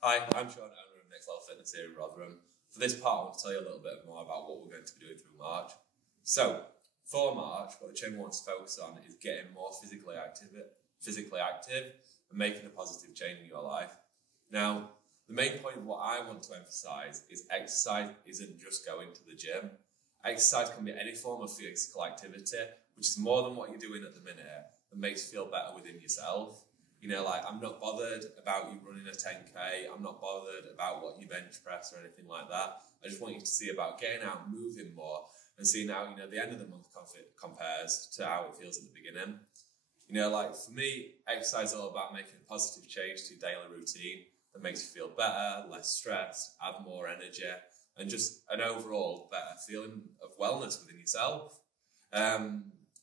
Hi, I'm Sean, owner of Next Level Fitness here in Rotherham. For this part, I want to tell you a little bit more about what we're going to be doing through March. So, for March, what the chamber wants to focus on is getting more physically active and making a positive change in your life. Now, the main point of what I want to emphasise is exercise isn't just going to the gym. Exercise can be any form of physical activity, which is more than what you're doing at the minute, and makes you feel better within yourself. You know, like, I'm not bothered about you running a 10K. I'm not bothered about what you bench press or anything like that. I just want you to see about getting out, moving more, and seeing how, the end of the month compares to how it feels at the beginning. Like, for me, exercise is all about making a positive change to your daily routine that makes you feel better, less stressed, have more energy, and just an overall better feeling of wellness within yourself.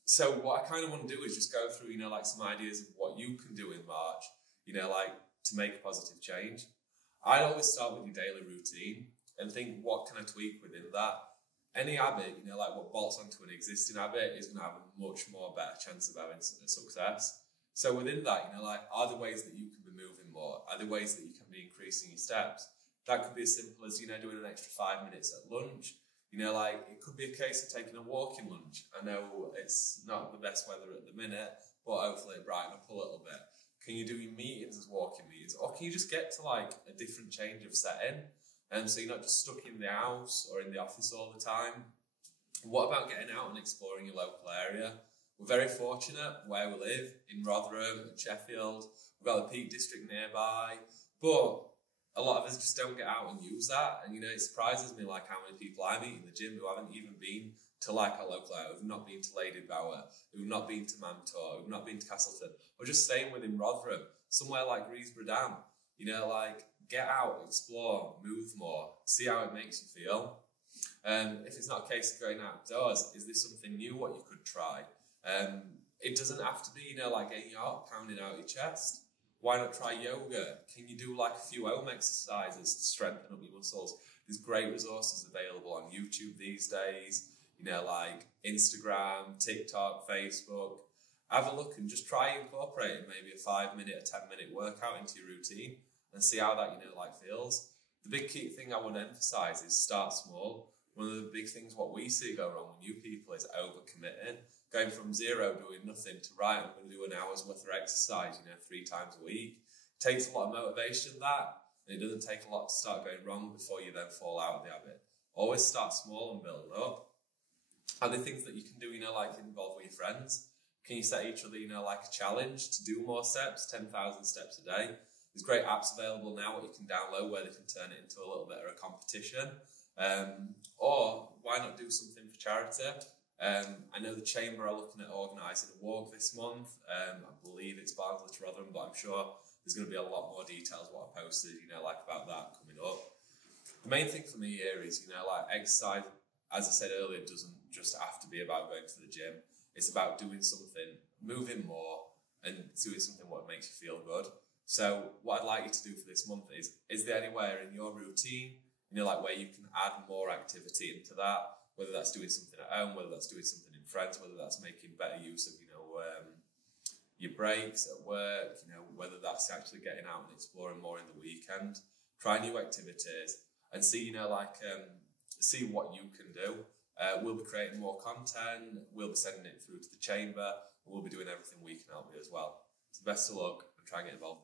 So what I kind of want to do is just go through, like, some ideas of what you can do in March, like, to make a positive change. I'd always start with your daily routine and think, what can I tweak within that? Any habit, like, what bolts onto an existing habit is going to have a much more better chance of having success. So within that, like, are there ways that you can be moving more? Are there ways that you can be increasing your steps? That could be as simple as, doing an extra 5 minutes at lunch. Like, it could be a case of taking a walking lunch. I know it's not the best weather at the minute, but hopefully it brighten up a little bit. Can you do your meetings as walking meetings? Or can you just get to, like, a different change of setting? So you're not just stuck in the house or in the office all the time. What about getting out and exploring your local area? We're very fortunate where we live, in Rotherham and Sheffield. We've got the Peak District nearby, but a lot of us just don't get out and use that. And, it surprises me, like, how many people I meet in the gym who haven't even been to, like, our local area, who've not been to Ladybower, who've not been to Mantor, who've not been to Castleton, or just staying within Rotherham, somewhere like Greasborough Dam. Like, get out, explore, move more, see how it makes you feel. If it's not a case of going outdoors, is this something new what you could try? It doesn't have to be, like, getting out, pounding out your chest. Why not try yoga? Can you do, like, a few home exercises to strengthen up your muscles? There's great resources available on YouTube these days, like Instagram, TikTok, Facebook. Have a look and just try incorporating maybe a 5-minute, a 10-minute workout into your routine and see how that, like, feels. The big key thing I want to emphasize is start small. One of the big things what we see go wrong with new people is overcommitting. Going from zero, doing nothing, to right, I'm going to do an hour's worth of exercise, 3 times a week. It takes a lot of motivation, that, and it doesn't take a lot to start going wrong before you then fall out of the habit. Always start small and build up. Are there things that you can do, like, involve with your friends? Can you set each other, like, a challenge to do more steps, 10,000 steps a day? There's great apps available now what you can download where they can turn it into a little bit of a competition. Or why not do something for charity? I know the Chamber are looking at organising a walk this month. I believe it's Barnsley to Rotherham, but I'm sure there's going to be a lot more details what I posted, like, about that coming up. The main thing for me here is, like, exercise, as I said earlier, doesn't just have to be about going to the gym. It's about doing something, moving more, and doing something what makes you feel good. So what I'd like you to do for this month is there anywhere in your routine, like, where you can add more activity into that, whether that's doing something at home, whether that's doing something in friends, whether that's making better use of, your breaks at work, whether that's actually getting out and exploring more in the weekend. Try new activities and see, see what you can do. We'll be creating more content, we'll be sending it through to the Chamber, and we'll be doing everything we can help you as well. So best of luck and try and get involved.